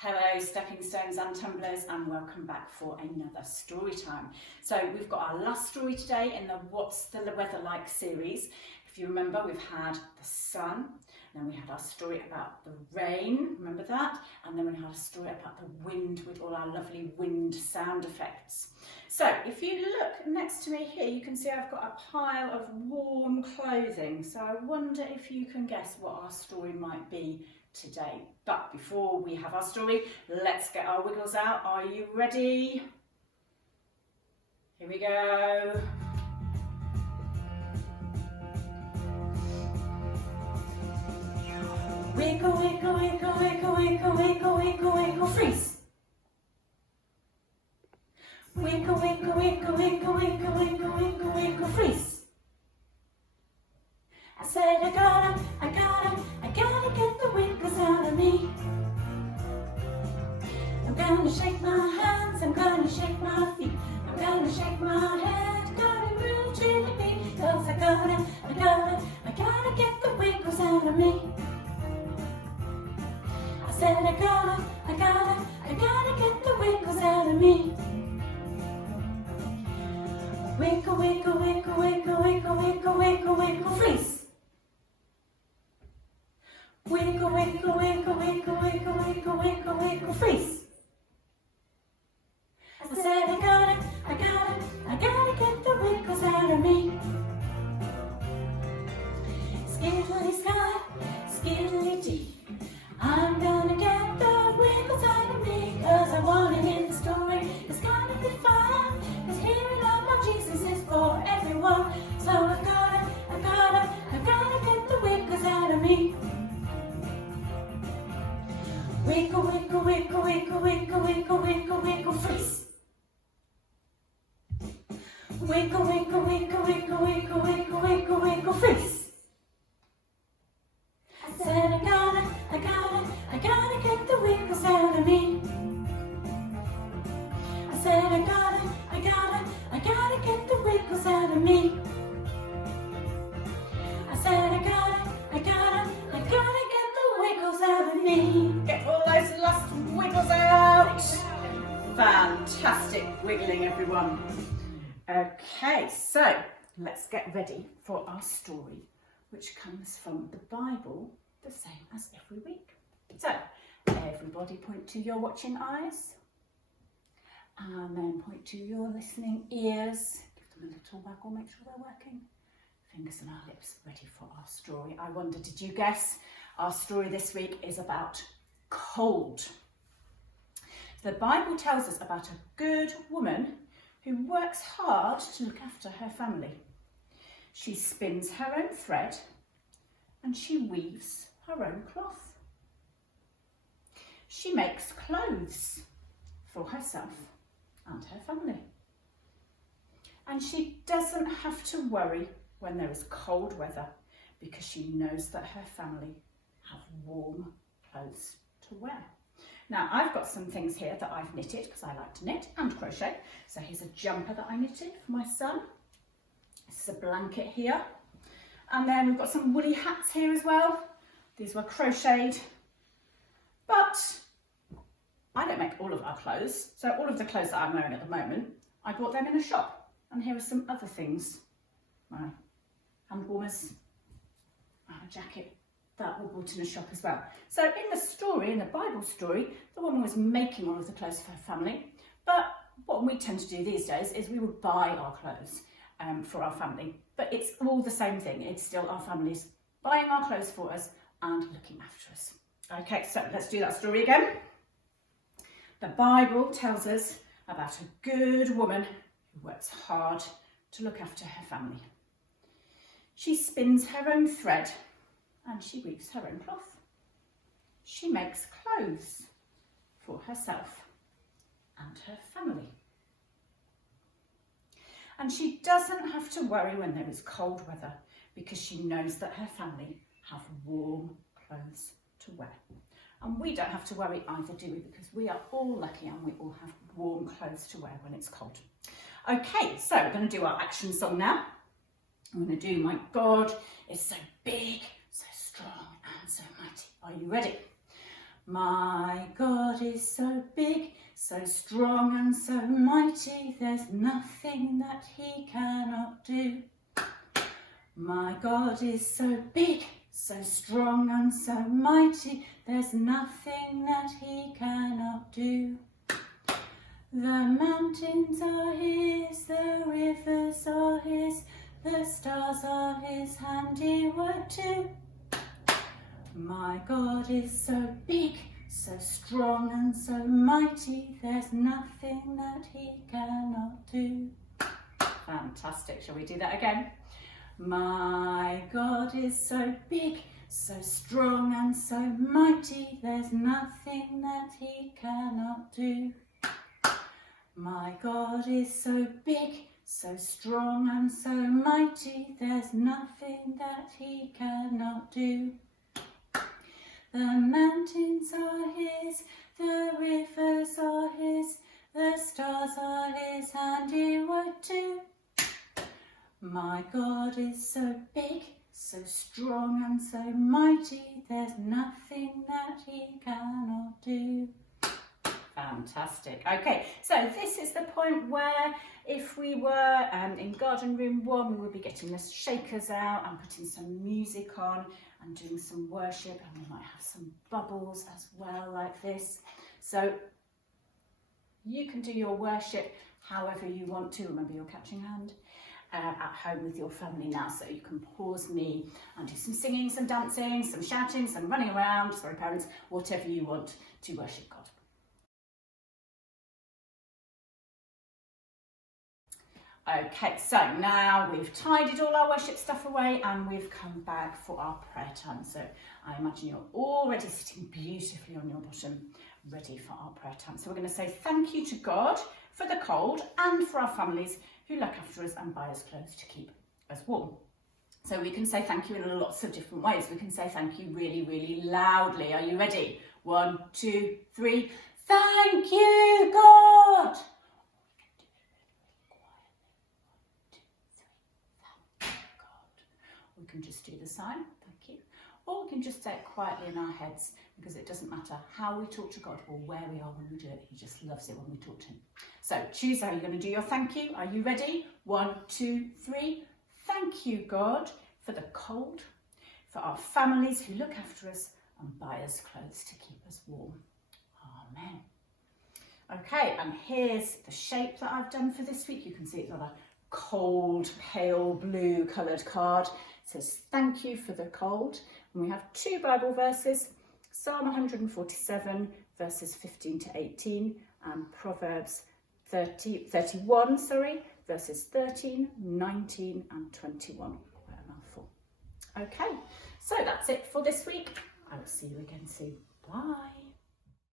Hello stepping stones and tumblers, and welcome back for another story time. So we've got our last story today in the What's the Weather Like series. If you remember, we've had the sun, then we had our story about the rain, remember that? And then we had a story about the wind with all our lovely wind sound effects. So if you look next to me here, you can see I've got a pile of warm clothing. So I wonder if you can guess what our story might be today. But before we have our story, let's get our wiggles out. Are you ready? Here we go. Wiggle, wiggle, wiggle, wiggle, wiggle, wiggle, wiggle, wiggle, freeze. Wiggle, wiggle, wiggle, wiggle, wiggle, wiggle, wiggle, wiggle, freeze. I said I gotta get the wiggles out of me. I'm gonna shake my hands, I'm gonna shake my feet, I'm gonna shake my head, gonna move to the beat, 'cause I gotta get the wiggles out of me. I said I gotta get the wiggles out of me. Wiggle, wiggle, wiggle, wiggle, wiggle, wiggle, wiggle, wiggle, freeze. Wiggle, wiggle, wiggle, wiggle, wiggle, wiggle, wiggle, wiggle, freeze. I said I gotta get the wiggles out of me. Skiddly sky, skiddly dee. I'm gonna get the wiggles out of me, 'cause I wanna hear the story. It's gonna be fun, 'cause hearing about Jesus is for everyone. So I gotta get the wiggles out of me. Wiggle, wiggle, wiggle, wiggle, wiggle, wiggle, wiggle, wiggle, freeze. Wiggle, wiggle, wiggle, wiggle, wiggle, wiggle, wiggle, wiggle, freeze. I said I gotta get the wiggles out of me. I said I gotta get the wiggles out of me. I said I gotta get the wiggles out of me. Get all those last wiggles out. Fantastic wiggling, everyone. Okay, so let's get ready for our story, which comes from the Bible, the same as every week. So, everybody point to your watching eyes, and then point to your listening ears. Give them a little waggle, make sure they're working. Fingers and our lips ready for our story. I wonder, did you guess? Our story this week is about cold. The Bible tells us about a good woman who works hard to look after her family. She spins her own thread and she weaves her own cloth. She makes clothes for herself and her family. And she doesn't have to worry when there is cold weather, because she knows that her family have warm clothes to wear. Now, I've got some things here that I've knitted, because I like to knit and crochet. So here's a jumper that I knitted for my son. This is a blanket here. And then we've got some woolly hats here as well. These were crocheted. But I don't make all of our clothes. So all of the clothes that I'm wearing at the moment, I bought them in a shop. And here are some other things. My hand warmers and a jacket that were bought in a shop as well. So in the story, in the Bible story, the woman was making all of the clothes for her family. But what we tend to do these days is we would buy our clothes for our family. But it's all the same thing. It's still our families buying our clothes for us and looking after us. Okay, so let's do that story again. The Bible tells us about a good woman who works hard to look after her family. She spins her own thread and she weaves her own cloth. She makes clothes for herself and her family. And she doesn't have to worry when there is cold weather, because she knows that her family have warm clothes to wear. And we don't have to worry either, do we? Because we are all lucky and we all have warm clothes to wear when it's cold. Okay, so we're going to do our action song now. I'm going to do My God is So Big, So Strong and So Mighty. Are you ready? My God is so big, so strong and so mighty, there's nothing that he cannot do. My God is so big, so strong and so mighty, there's nothing that he cannot do. The mountains are his, the rivers are his, the stars are his handiwork too. My God is so big, so strong and so mighty, there's nothing that he cannot do. Fantastic. Shall we do that again? My God is so big, so strong and so mighty, there's nothing that he cannot do. My God is so big, so strong and so mighty, there's nothing that he cannot do. The mountains are his, the rivers are his, the stars are his handiwork too. My God is so big, so strong and so mighty, there's nothing that he cannot do. Fantastic. Okay, so this is the point where if we were in garden room 1, we would be getting the shakers out and putting some music on and doing some worship, and we might have some bubbles as well like this. So you can do your worship however you want to. Remember your catching hand at home with your family now, so you can pause me and do some singing, some dancing, some shouting, some running around, sorry parents, whatever you want to worship God. Okay, so now we've tidied all our worship stuff away and we've come back for our prayer time. So I imagine you're already sitting beautifully on your bottom, ready for our prayer time. So we're going to say thank you to God for the cold and for our families who look after us and buy us clothes to keep us warm. So we can say thank you in lots of different ways. We can say thank you really, really loudly. Are you ready? 1, 2, 3. Thank you, God! We can just do the sign, thank you. Or we can just say it quietly in our heads, because it doesn't matter how we talk to God or where we are when we do it. He just loves it when we talk to him. So choose how you're going to do your thank you. Are you ready? 1, 2, 3. Thank you, God, for the cold, for our families who look after us and buy us clothes to keep us warm. Amen. Okay, and here's the shape that I've done for this week. You can see it's on a cold, pale blue coloured card. It says, thank you for the cold. And we have 2 Bible verses, Psalm 147, verses 15 to 18, and Proverbs 31, verses 13, 19, and 21. Quite a mouthful. Okay, so that's it for this week. I will see you again soon. Bye.